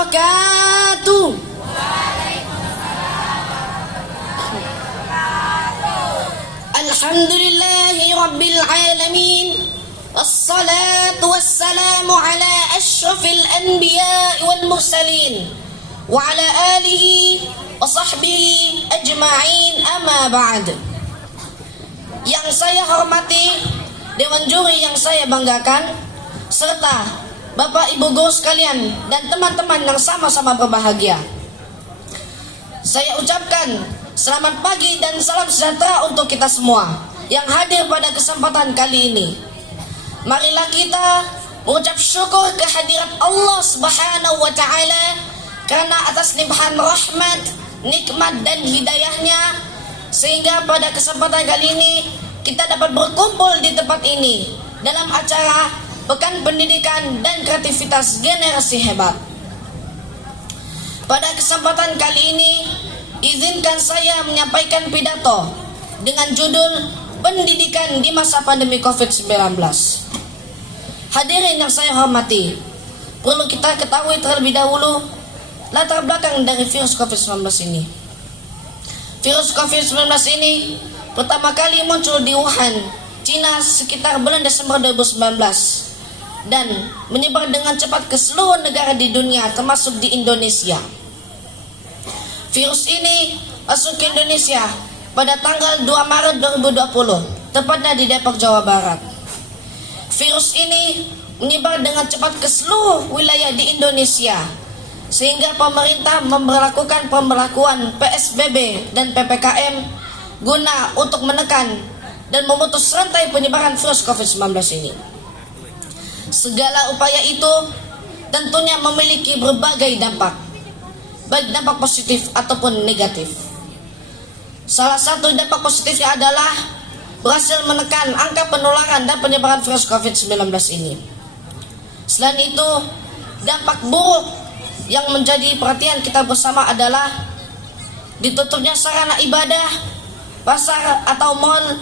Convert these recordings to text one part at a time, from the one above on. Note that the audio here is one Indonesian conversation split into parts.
wabarakatuh. Alhamdulillahi rabbil alamin. Wassalatu wassalamu ala asyrafil anbiya wal mursalin wa ala alihi wa sahbihi ajma'in, amma ba'd. Yang saya hormati, Dewan Juri yang saya banggakan, serta Bapak Ibu guru sekalian dan teman-teman yang sama-sama berbahagia, saya ucapkan selamat pagi dan salam sejahtera untuk kita semua yang hadir pada kesempatan kali ini. Marilah kita mengucap syukur kehadirat Allah Subhanahu wa Ta'ala karena atas limpahan rahmat, nikmat dan hidayahnya, sehingga pada kesempatan kali ini kita dapat berkumpul di tempat ini dalam acara Pekan Pendidikan dan Kreativitas Generasi Hebat. Pada kesempatan kali ini, izinkan saya menyampaikan pidato dengan judul Pendidikan di Masa Pandemi COVID-19. Hadirin yang saya hormati, perlu kita ketahui terlebih dahulu latar belakang dari virus COVID-19 ini. Virus COVID-19 ini pertama kali muncul di Wuhan, Cina sekitar bulan Desember 2019 dan menyebar dengan cepat ke seluruh negara di dunia termasuk di Indonesia. Virus ini masuk ke Indonesia pada tanggal 2 Maret 2020, tepatnya di Depok, Jawa Barat. Virus ini menyebar dengan cepat ke seluruh wilayah di Indonesia, sehingga pemerintah memberlakukan pemberlakuan PSBB dan PPKM guna untuk menekan dan memutus rantai penyebaran virus COVID-19 ini. Segala upaya itu tentunya memiliki berbagai dampak, baik dampak positif ataupun negatif. Salah satu dampak positifnya adalah berhasil menekan angka penularan dan penyebaran virus COVID-19 ini. Selain itu, dampak buruk yang menjadi perhatian kita bersama adalah ditutupnya sarana ibadah, pasar atau mal,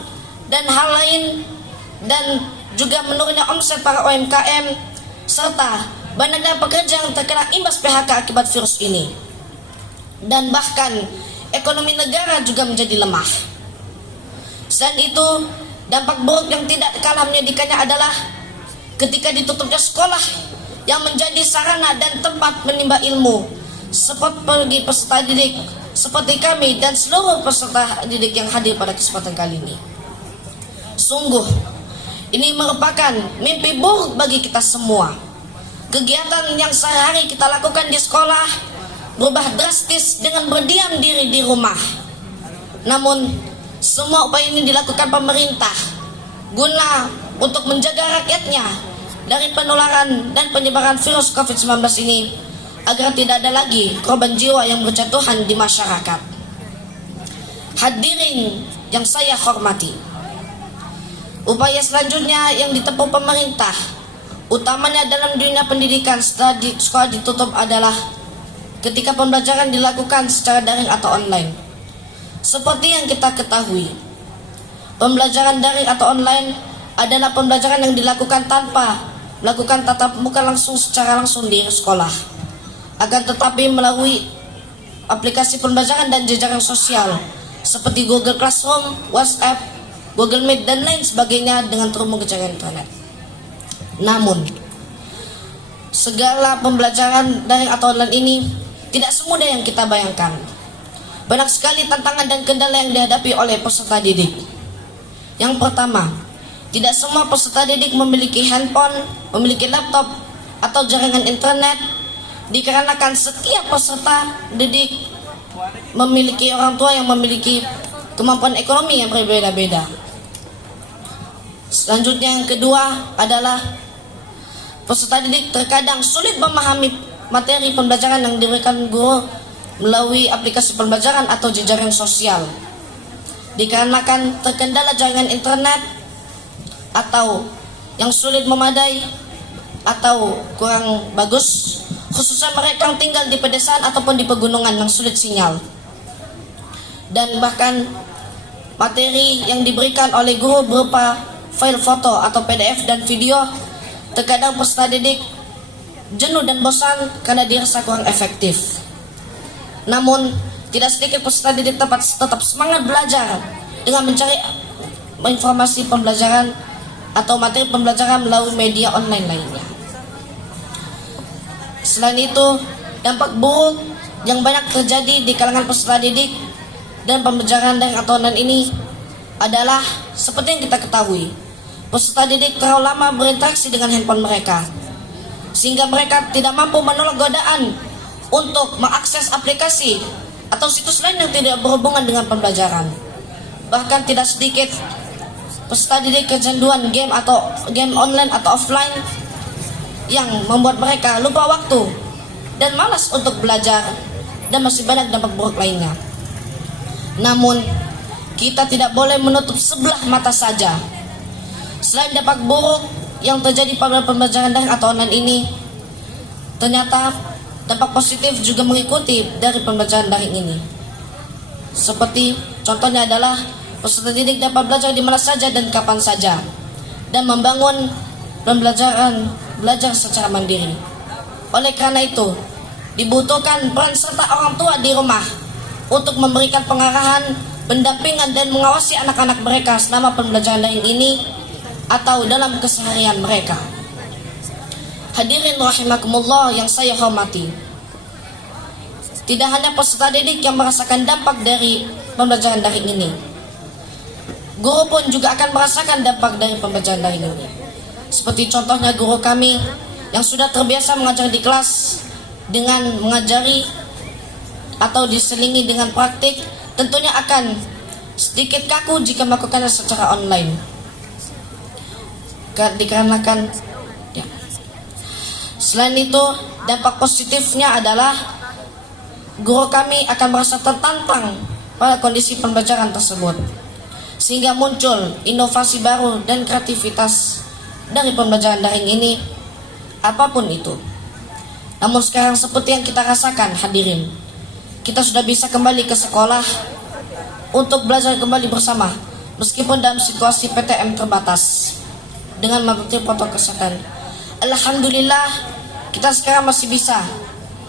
dan hal lain, dan juga menurunnya omset para UMKM, serta banyaknya pekerja yang terkena imbas PHK akibat virus ini. Dan bahkan ekonomi negara juga menjadi lemah. Selain itu, dampak buruk yang tidak kalah menyedihkannya adalah ketika ditutupnya sekolah yang menjadi sarana dan tempat menimba ilmu, seperti peserta didik seperti kami dan seluruh peserta didik yang hadir pada kesempatan kali ini. Sungguh, ini merupakan mimpi buruk bagi kita semua. Kegiatan yang sehari-hari kita lakukan di sekolah berubah drastis dengan berdiam diri di rumah. Namun, semua upaya ini dilakukan pemerintah guna untuk menjaga rakyatnya dari penularan dan penyebaran virus COVID-19 ini, agar tidak ada lagi korban jiwa yang berjatuhan di masyarakat. Hadirin yang saya hormati, upaya selanjutnya yang ditempuh pemerintah, utamanya dalam dunia pendidikan setelah sekolah ditutup, adalah ketika pembelajaran dilakukan secara daring atau online. Seperti yang kita ketahui, pembelajaran daring atau online adalah pembelajaran yang dilakukan tanpa melakukan tatap muka secara langsung di sekolah, akan tetapi melalui aplikasi pembelajaran dan jejaring sosial seperti Google Classroom, WhatsApp, Google Meet, dan lain sebagainya dengan terhubung ke jaringan internet. Namun, segala pembelajaran daring atau online ini tidak semudah yang kita bayangkan. Banyak sekali tantangan dan kendala yang dihadapi oleh peserta didik. Yang pertama, tidak semua peserta didik memiliki handphone, memiliki laptop, atau jaringan internet, dikarenakan setiap peserta didik memiliki orang tua yang memiliki kemampuan ekonomi yang berbeda-beda. Selanjutnya, yang kedua adalah peserta didik terkadang sulit memahami materi pembelajaran yang diberikan guru melalui aplikasi pembelajaran atau jejaring sosial, dikarenakan terkendala jaringan internet atau yang sulit memadai atau kurang bagus, khususnya mereka yang tinggal di pedesaan ataupun di pegunungan yang sulit sinyal. Dan bahkan materi yang diberikan oleh guru berupa file foto atau PDF dan video, terkadang peserta didik jenuh dan bosan karena dirasa kurang efektif. Namun, tidak sedikit peserta didik tetap semangat belajar dengan mencari informasi pembelajaran atau materi pembelajaran melalui media online lainnya. Selain itu, dampak buruk yang banyak terjadi di kalangan peserta didik dan pembelajaran daring atau online ini adalah seperti yang kita ketahui, peserta didik terlalu lama berinteraksi dengan handphone mereka, sehingga mereka tidak mampu menolak godaan untuk mengakses aplikasi atau situs lain yang tidak berhubungan dengan pembelajaran. Bahkan tidak sedikit peserta didik kecanduan game online atau offline yang membuat mereka lupa waktu dan malas untuk belajar, dan masih banyak dampak buruk lainnya. Namun, kita tidak boleh menutup sebelah mata saja. Selain dampak buruk yang terjadi pada pembelajaran daring atau online ini, ternyata dampak positif juga mengikuti dari pembelajaran daring ini. Seperti contohnya adalah peserta didik dapat belajar di mana saja dan kapan saja, dan membangun belajar secara mandiri. Oleh karena itu, dibutuhkan peran serta orang tua di rumah untuk memberikan pengarahan, pendampingan, dan mengawasi anak-anak mereka selama pembelajaran daring ini atau dalam keseharian mereka. Hadirin rahimakumullah yang saya hormati, tidak hanya peserta didik yang merasakan dampak dari pembelajaran daring ini, guru pun juga akan merasakan dampak dari pembelajaran daring ini. Seperti contohnya guru kami yang sudah terbiasa mengajar di kelas dengan mengajari atau diselingi dengan praktik, tentunya akan sedikit kaku jika melakukannya secara online. Dikarenakan ya. Selain itu, dampak positifnya adalah guru kami akan merasa tertantang pada kondisi pembelajaran tersebut, sehingga muncul inovasi baru dan kreativitas dari pembelajaran daring ini, apapun itu. Namun sekarang seperti yang kita rasakan, hadirin, kita sudah bisa kembali ke sekolah untuk belajar kembali bersama, meskipun dalam situasi PTM terbatas dengan mematuhi protokol kesehatan. Alhamdulillah, kita sekarang masih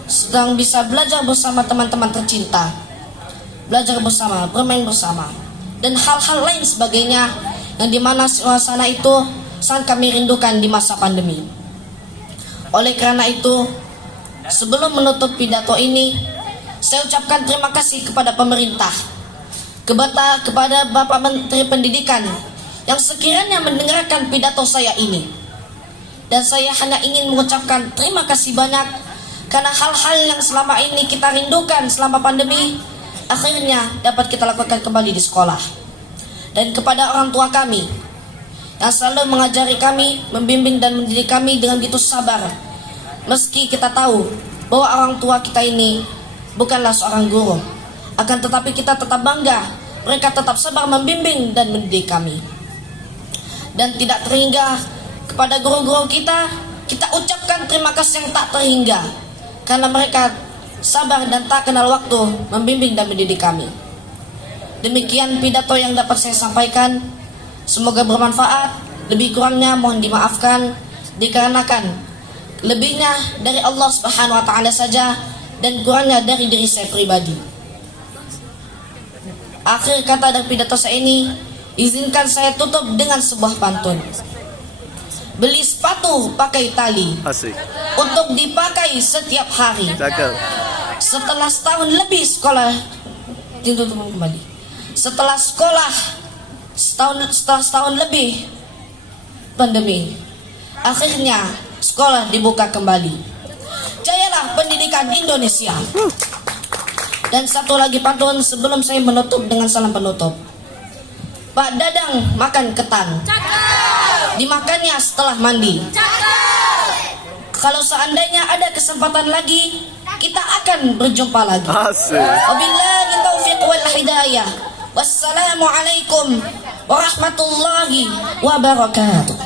sedang bisa belajar bersama teman-teman tercinta, belajar bersama, bermain bersama, dan hal-hal lain sebagainya yang dimana suasana itu sangat kami rindukan di masa pandemi. Oleh karena itu, sebelum menutup pidato ini, saya ucapkan terima kasih kepada pemerintah, kepada Bapak Menteri Pendidikan yang sekiranya mendengarkan pidato saya ini. Dan saya hanya ingin mengucapkan terima kasih banyak karena hal-hal yang selama ini kita rindukan selama pandemi akhirnya dapat kita lakukan kembali di sekolah. Dan kepada orang tua kami yang selalu mengajari kami, membimbing dan mendidik kami dengan begitu sabar, meski kita tahu bahwa orang tua kita ini bukanlah seorang guru, akan tetapi kita tetap bangga mereka tetap sabar membimbing dan mendidik kami. Dan tidak terhingga kepada guru-guru kita ucapkan terima kasih yang tak terhingga karena mereka sabar dan tak kenal waktu membimbing dan mendidik kami. Demikian pidato yang dapat saya sampaikan. Semoga bermanfaat. Lebih kurangnya mohon dimaafkan, dikarenakan lebihnya dari Allah Subhanahu wa taala saja dan kurangnya dari diri saya pribadi. Akhir kata dari pidato saya ini, izinkan saya tutup dengan sebuah pantun. Beli sepatu pakai tali. Asik. Untuk dipakai setiap hari. Cakep. Setelah setahun lebih sekolah ditutup kembali. Setelah setahun lebih pandemi, akhirnya sekolah dibuka kembali. Jayalah pendidikan Indonesia. Dan satu lagi pantun sebelum saya menutup dengan salam penutup. Pak Dadang makan ketan. Dimakannya setelah mandi. Kalau seandainya ada kesempatan lagi, kita akan berjumpa lagi. Wabillahi taufiq wal hidayah. Wassalamualaikum warahmatullahi wabarakatuh.